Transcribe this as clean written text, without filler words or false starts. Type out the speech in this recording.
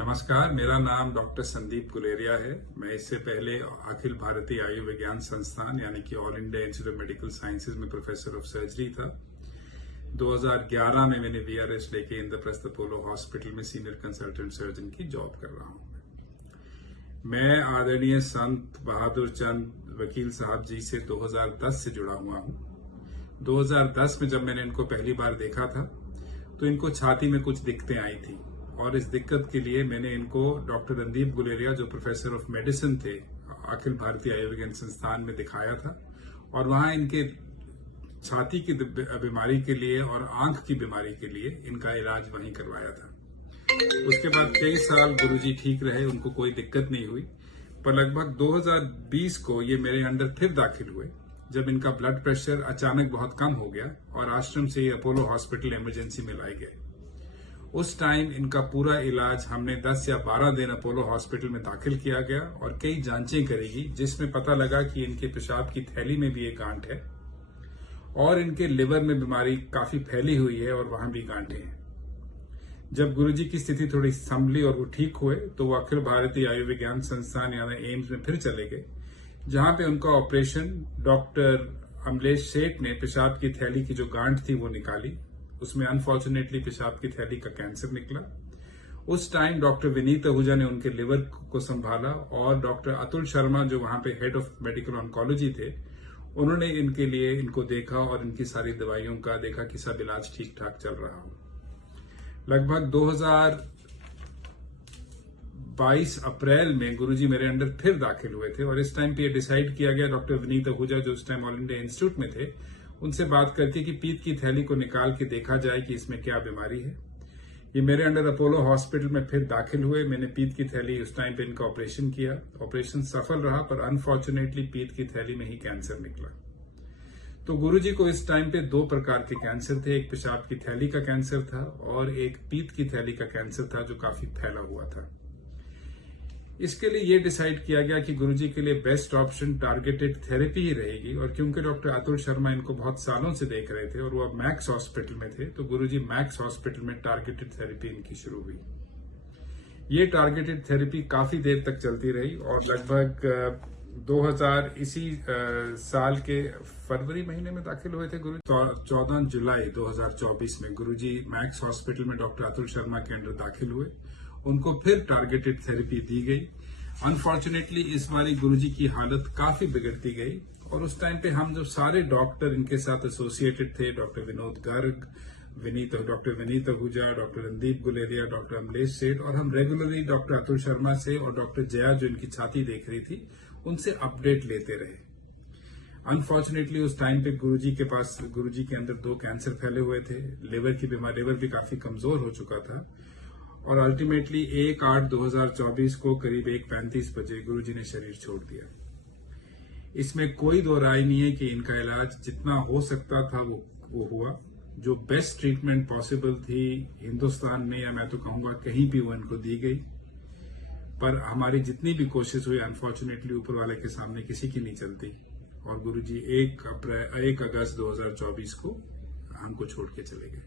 नमस्कार, मेरा नाम डॉक्टर संदीप गुलेरिया है। मैं इससे पहले अखिल भारतीय आयुर्विज्ञान संस्थान यानी कि all India institute of medical sciences में प्रोफेसर ऑफ सर्जरी था। 2011 में मैंने वीआरएस लेके इंद्रप्रस्थ अपोलो हॉस्पिटल में सीनियर कंसल्टेंट सर्जन की जॉब कर रहा हूं। मैं आदरणीय संत बहादुर चंद वकील साहब जी से 2010 से जुड़ा हुआ हूं। 2010 में जब मैंने इनको पहली बार देखा था तो इनको छाती में कुछ दिक्कतें आई थी और इस दिक्कत के लिए मैंने इनको डॉक्टर रणदीप गुलेरिया जो प्रोफेसर ऑफ मेडिसिन थे अखिल भारतीय आयुर्विज्ञान संस्थान में दिखाया था और वहां इनके छाती की बीमारी के लिए और आंख की बीमारी के लिए इनका इलाज वहीं करवाया था। उसके बाद कई साल गुरुजी ठीक रहे, उनको कोई दिक्कत नहीं हुई। पर लगभग 2020 को ये मेरे अंडर फिर दाखिल हुए जब इनका ब्लड प्रेशर अचानक बहुत कम हो गया और आश्रम से अपोलो हॉस्पिटल इमरजेंसी में लाए गए। उस टाइम इनका पूरा इलाज हमने 10 या 12 दिन अपोलो हॉस्पिटल में दाखिल किया गया और कई जांचें करेगी जिसमें पता लगा कि इनके पेशाब की थैली में भी एक गांठ है और इनके लिवर में बीमारी काफी फैली हुई है और वहां भी गांठें हैं। जब गुरुजी की स्थिति थोड़ी संभली और वो ठीक हुए तो वो अखिल भारतीय आयुर्विज्ञान संस्थान यानी एम्स में फिर चले गए, जहां पे उनका ऑपरेशन डॉक्टर अमलेश सेठ ने पेशाब की थैली की जो गांठ थी वो निकाली। उसमें अनफॉर्चुनेटली पेशाब की थैली का कैंसर निकला। उस टाइम डॉक्टर विनीत आहूजा ने उनके लिवर को संभाला और डॉक्टर अतुल शर्मा जो वहां पे हेड ऑफ मेडिकल ऑन्कोलॉजी थे उन्होंने इनके लिए इनको देखा और इनकी सारी दवाइयों का देखा कि सब इलाज ठीक ठाक चल रहा हो। लगभग 2022 अप्रैल में गुरुजी मेरे अंडर फिर दाखिल हुए थे और इस टाइम पे डिसाइड किया गया डॉक्टर विनीत आहूजा जो उस टाइम ऑल इंडिया इंस्टीट्यूट में थे उनसे बात करके कि पीत की थैली को निकाल के देखा जाए कि इसमें क्या बीमारी है। ये मेरे अंडर अपोलो हॉस्पिटल में फिर दाखिल हुए। मैंने पीत की थैली उस टाइम पे इनका ऑपरेशन किया। ऑपरेशन सफल रहा पर अनफॉर्चुनेटली पीत की थैली में ही कैंसर निकला। तो गुरुजी को इस टाइम पे 2 प्रकार के कैंसर थे, एक पेशाब की थैली का कैंसर था और एक पीत की थैली का कैंसर था जो काफी फैला हुआ था। इसके लिए ये डिसाइड किया गया कि गुरुजी के लिए बेस्ट ऑप्शन टारगेटेड थेरेपी ही रहेगी और क्योंकि डॉक्टर अतुल शर्मा इनको बहुत सालों से देख रहे थे और वो अब मैक्स हॉस्पिटल में थे तो गुरुजी मैक्स हॉस्पिटल में टारगेटेड थेरेपी इनकी शुरू हुई। ये टारगेटेड थेरेपी काफी देर तक चलती रही और लगभग 2000 इसी साल के फरवरी महीने में दाखिल हुए थे गुरुजी। 14 जुलाई 2024 में गुरुजी मैक्स हॉस्पिटल में डॉक्टर अतुल शर्मा के अंडर दाखिल हुए। उनको फिर टारगेटेड थेरेपी दी गई। अनफॉर्चुनेटली इस बारी गुरुजी की हालत काफी बिगड़ती गई और उस टाइम पे हम जो सारे डॉक्टर इनके साथ एसोसिएटेड थे, doctor Vinod Garg, doctor Vineet Ahuja, doctor Randeep Guleria, doctor Amlesh सेठ और हम रेगुलरली डॉक्टर अतुल शर्मा से और डॉक्टर जया जो इनकी छाती देख रही थी उनसे अपडेट लेते रहे। अनफॉर्चुनेटली उस टाइम पे गुरुजी के अंदर 2 कैंसर फैले हुए थे। लिवर भी काफी कमजोर हो चुका था और अल्टीमेटली 1/8/2024 को करीब 1:35 बजे गुरुजी ने शरीर छोड़ दिया। इसमें कोई दो राय नहीं है कि इनका इलाज जितना हो सकता था वो हुआ। जो बेस्ट ट्रीटमेंट पॉसिबल थी हिंदुस्तान में या मैं तो कहूंगा कहीं भी वो इनको दी गई, पर हमारी जितनी भी कोशिश हुई अनफॉर्चुनेटली ऊपर वाले के सामने किसी की नहीं चलती और गुरुजी 1 अगस्त 2024 को हमको छोड़ के चले गए।